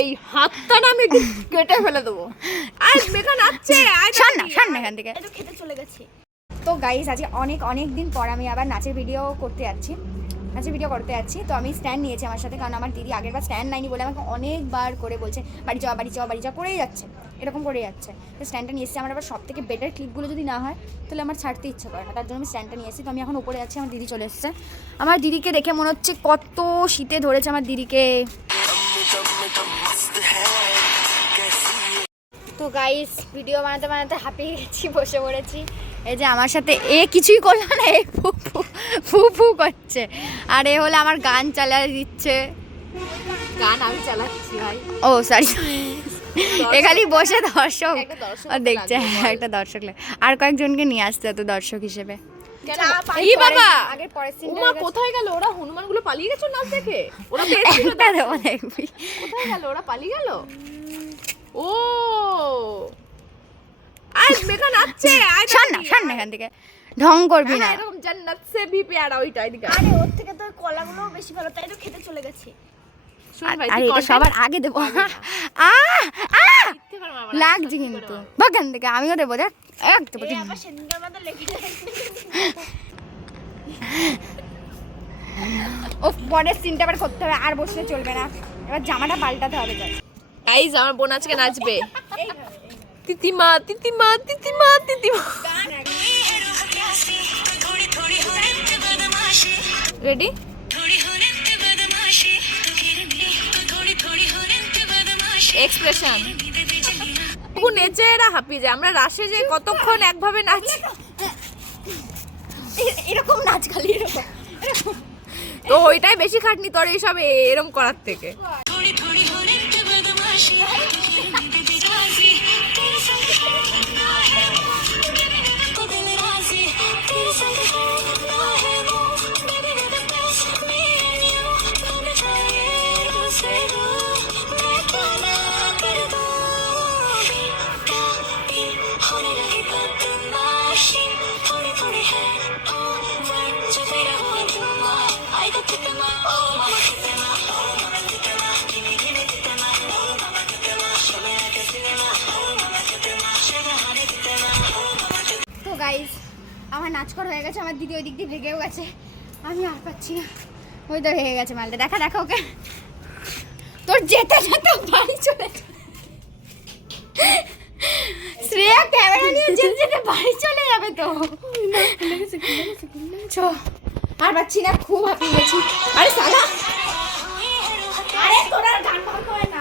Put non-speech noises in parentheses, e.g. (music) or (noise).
এই হাতটা না আমি কেটে ফেলে দেবো। আর মেঘা নাচছে ছাড় না তাড়াতাড়ি, না এখান থেকে। একটু খেতে চলে গেছি। তো গাইজ আজকে অনেক অনেক দিন পর আমি আবার নাচের ভিডিও করতে যাচ্ছি। নাচের ভিডিও করতে যাচ্ছি। তো আমি স্ট্যান্ড নিয়েছি আমার সাথে কারণ আমার দিদি আগের বার স্ট্যান্ড নাইনি বলে আমাকে অনেকবার করে বলছে বাড়ি যাওয়া বাড়ি যাওয়া বাড়ি যাওয়া করেই যাচ্ছে এরকম করেই যাচ্ছে। তো স্ট্যান্ডটা নিয়ে এসেছি। আমার আবার সব থেকে বেটার ক্লিপগুলো যদি না হয় তাহলে আমার ছাড়তে ইচ্ছে করে না। তার জন্য আমি স্ট্যান্ডটা নিয়ে এসেছি। তো আমি এখন উপরে যাচ্ছি আমার দিদি চলে এসেছে। আমার দিদিকে দেখে মনে হচ্ছে কত শীতে ধরেছে আমার দিদিকে। তো গাইস ভিডিও বানাতে বানাতে হাঁপিয়ে গেছি, বসে পড়েছি। এই যে আমার সাথে এ কিছুই করল না, এ ফু ফু ফু করছে। আর এ হলে আমার গান চালিয়ে দিচ্ছে। গান আমি চালাচ্ছি ভাই। ও সরি এ খালি বসে দর্শক। একটা দর্শক ও দেখছে হ্যাঁ, একটা দর্শক লাগে। আর কয়েকজনকে নিয়ে আসতে হতো দর্শক হিসেবে। কেন? এই বাবা! আগের পরের সিনটা উমা কোথায় গেল? ওরা হনুমানগুলো পালিয়ে গেছে নাচ দেখে? ওরা তো এসেছিল একটা দেবো দেখবি। কোথায় গেল? ওরা পালিয়ে গেল? ও! আজ মেঘা নাচছে আয় (laughs) ছাড় না তাড়াতাড়ি, না এখান থেকে। ঢং করবি না। হ্যাঁ, এরকম জান্নাত সে ভি প্যারা ওইটা এদিকে আরে ওর থেকে তো কলাগুলো বেশি ভালো তাই তো খেতে চলে গেছি। আর এটা সবার আগে দেবো। লাগছে কিন্তু। বাগান থেকে আমিও দেবো দেখ। এক দেবো ও পরের সিনটা আবার করতে হবে আর বসলে চলবে না। এবার জামাটা পাল্টাতে হবে গাইজ আমার বোন আজকে নাচবে। তিতিমা তিতিমা তিতিমা তিতিমা। Ready expression. ও নেচে এরা হাঁপিয়ে যায়। আমরা রাশে যে কতক্ষণ একভাবে নাচি এরকম নাচ খালি এরকম। তো ওইটাই বেশি খাটনি তোর এইসব এ- এরম করার থেকে। তো গাইস আমার নাচ করা হয়ে গেছে আমার দিদি ওই দিক দিয়ে ভেগেও গেছে। আমি আর পাচ্ছি না। ওই তো ভেগে গেছে মালটা। দেখা দেখা ওকে। তোর যেতে যেতে বাড়ি চলে। শ্রেয়া ক্যামেরা নিয়ে যেতে যেতে বাড়ি চলে যাবে তো। চ। আর পাচ্ছি না খুব হাঁপিয়ে গেছি। আরে সালা! আরে তোরা গান গান